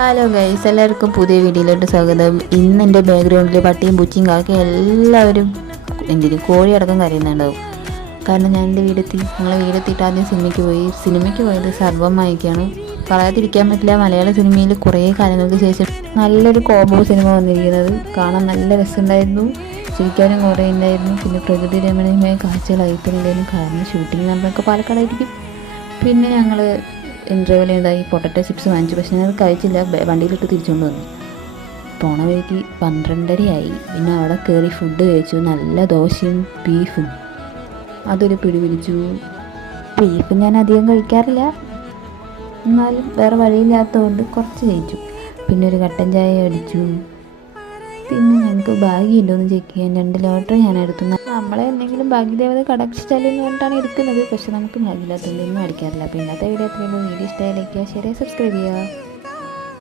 Hello guys, എല്ലാവർക്കും പുതിയ വീഡിയോയിലോട്ട് സ്വാഗതം. ഇന്ന് എൻ്റെ ബാക്ക്ഗ്രൗണ്ടിൽ പട്ടിയും പൂച്ചയും കാക്കയും എല്ലാവരും കോഴി അടക്കം കരയുന്നുണ്ടാവും. കാരണം ഞാൻ എൻ്റെ ഞങ്ങളെ വീടെത്തിയിട്ട് ആദ്യം സിനിമയ്ക്ക് പോയത് സർവ്വമായിക്കാണ്. പറയാതിരിക്കാൻ പറ്റില്ല. മലയാള സിനിമയിൽ കുറേ കാലങ്ങൾക്ക് ശേഷം നല്ലൊരു കോംബോ സിനിമ വന്നിരിക്കുന്നത്. കാണാൻ നല്ല രസമുണ്ടായിരുന്നു, ചിരിക്കാനും കുറേ ഉണ്ടായിരുന്നു. പിന്നെ പ്രകൃതി രമണീയമായ കാഴ്ചകളായിട്ടുണ്ടായിരുന്നു. കാരണം ഷൂട്ടിങ് നമ്മളൊക്കെ പാലക്കാടായിരിക്കും. പിന്നെ ഞങ്ങൾ ഇൻ്റർവ്യൂവിൽ ഇതായി പൊട്ടറ്റോ ചിപ്സ് വാങ്ങിച്ചു. പക്ഷെ ഞങ്ങൾ കഴിച്ചില്ല, വണ്ടിയിലിട്ട് തിരിച്ചുകൊണ്ട് വന്നു. പോണ വഴിക്ക് 12:30 പിന്നെ അവിടെ കയറി ഫുഡ് കഴിച്ചു. നല്ല ദോശയും ബീഫും, അതൊരു പിടി പിടിച്ചു. ബീഫ് ഞാൻ അധികം കഴിക്കാറില്ല, എന്നാലും വേറെ വഴിയില്ലാത്തതുകൊണ്ട് കുറച്ച് കഴിച്ചു. പിന്നെ ഒരു കട്ടൻ ചായ അടിച്ചു. പിന്നെ ഞങ്ങൾക്ക് ഭാഗ്യമുണ്ടോയെന്ന് ചെക്ക് ചെയ്യാൻ 2 ലോട്ടറി ഞാൻ എടുത്തു. നമ്മളെ എന്തെങ്കിലും ഭാഗ്യദേവത കടാക്ഷിച്ചാലും എന്ന് പറഞ്ഞിട്ടാണ് എടുക്കുന്നത്. പക്ഷെ നമുക്ക് ഭാഗ്യമില്ലാത്തതുകൊണ്ട് ഒന്നും അടിക്കാറില്ല. അപ്പോൾ ഇന്നത്തെ വീഡിയോ എത്രയുള്ളൂ. വീഡിയോ ഇഷ്ടമായി ലൈക്ക് ചെയ്യുക, ഷെയർ ചെയ്യുക, സബ്സ്ക്രൈബ് ചെയ്യുക.